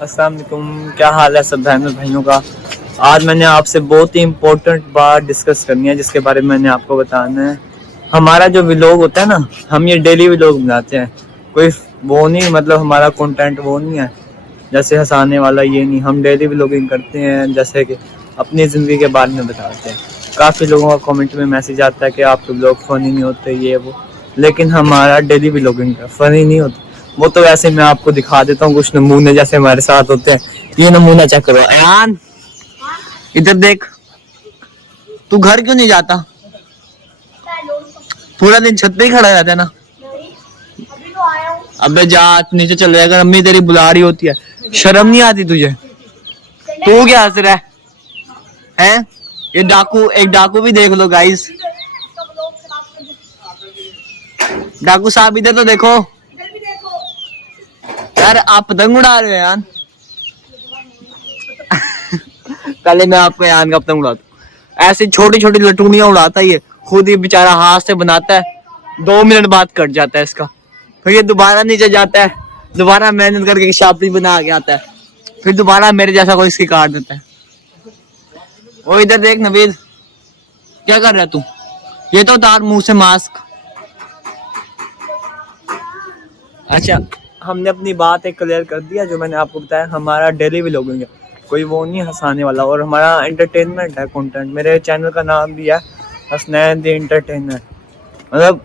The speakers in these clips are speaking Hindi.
अस्सलाम वालेकुम, क्या हाल है सब बहनों भाइयों का। आज मैंने आपसे बहुत ही इम्पोर्टेंट बात डिस्कस करनी है जिसके बारे में मैंने आपको बताना है। हमारा जो व्लॉग होता है ना, हम ये डेली व्लॉग बनाते हैं। कोई वो नहीं, मतलब हमारा कंटेंट वो नहीं है जैसे हंसाने वाला, ये नहीं। हम डेली व्लॉगिंग करते हैं, जैसे कि अपनी ज़िंदगी के बारे में बताते हैं। काफ़ी लोगों का कमेंट में मैसेज आता है कि आपके व्लॉग फ़नी नहीं होते, ये वो। लेकिन हमारा डेली व्लॉगिंग का फ़नी नहीं होता वो। तो वैसे मैं आपको दिखा देता हूँ कुछ नमूने जैसे हमारे साथ होते हैं। ये नमूना चेक करो। अयान, इधर देख। तू घर क्यों नहीं जाता? पूरा दिन छत पे ही खड़ा रहता है ना। अभी तो आया हूँ। अबे जा, नीचे चले जाएगा, अम्मी तेरी बुला रही होती है। शर्म नहीं आती तुझे? तू क्या हंस रहा है? ये डाकू, एक डाकू भी देख लो गाइस। डाकू साहब इधर तो देखो। इधर भी देखो। यार आप पतंग उड़ा रहे हो यार। पहले मैं आपको यान का पतंग उड़ाता हूँ। ऐसी छोटी छोटी लटूनियां उड़ाता है ये, खुद ही बेचारा हाथ से बनाता है। 2 मिनट बाद कट जाता है इसका। फिर ये दोबारा नीचे जाता है, दोबारा मेहनत करके शापली बना के आता है, फिर दोबारा मेरे जैसा कोई इसकी काट देता है। वो इधर देख नवीद, क्या कर रहा है तू? ये तो उतार मुंह से मास्क। अच्छा, हमने अपनी बात एक क्लियर कर दिया। जो मैंने आपको बताया, हमारा डेली व्लॉगिंग है, कोई वो नहीं हंसाने वाला। और हमारा एंटरटेनमेंट है कंटेंट। मेरे चैनल का नाम भी है हसनैन द एंटरटेनर। मतलब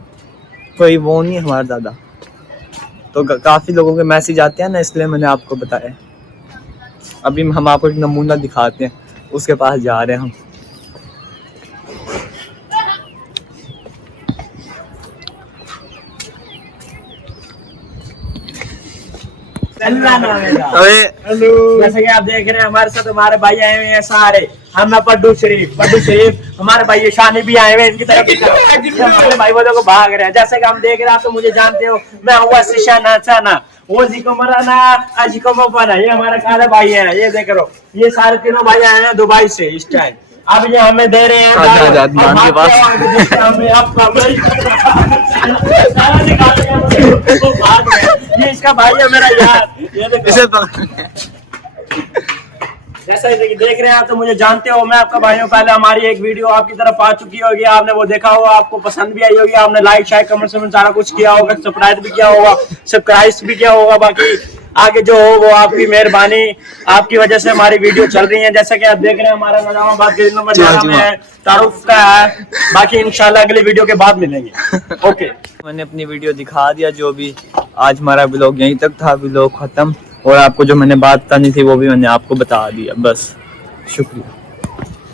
कोई वो नहीं है हमारा ज़्यादा। तो काफ़ी लोगों के मैसेज आते हैं ना, इसलिए मैंने आपको बताया। अभी हम आपको एक नमूना दिखाते हैं, उसके पास जा रहे हैं हम। हेलो, जैसे कि आप देख रहे हैं हमारे साथ हमारे भाई आए हुए हैं सारे। हम है पड्डू शरीफ हमारे भाई शानी भी आए हुए हैं। इनकी तरफ हमारे भाई वालों को भाग रहे हैं। जैसे कि हम देख रहे हैं, आप तो मुझे जानते हो, मैं हुआ शिशाना चाना वो जी को मराना आज को मपाना। ये हमारा काला भाई है, ये देख रहे हो। ये सारे तीनों भाई आए हैं दुबई से इस टाइम। अब ये हमें दे रहे हैं ये इसका भाई है मेरा यार। ये देखो, जैसा कि देख रहे हैं आप तो मुझे जानते हो, मैं आपका भाई हूँ। पहले हमारी एक वीडियो आपकी तरफ आ चुकी होगी, आपने वो देखा होगा, आपको पसंद भी आई होगी। आपने लाइक शेयर कमेंट सारा कुछ किया होगा, सब्सक्राइब भी किया होगा, सब्सक्राइब भी किया होगा। बाकी आगे जो हो वो आपकी मेहरबानी, आपकी वजह से हमारी वीडियो चल रही है। जैसा कि आप देख रहे हैं, हमारा निजामाबाद के नंबर में है, तारुफ का है। बाकी इंशाल्लाह अगली वीडियो के बाद मिलेंगे। ओके, मैंने अपनी वीडियो दिखा दिया। जो भी आज हमारा व्लॉग यहीं तक था, व्लॉग खत्म। और आपको जो मैंने बात बतानी थी वो भी मैंने आपको बता दिया। बस शुक्रिया।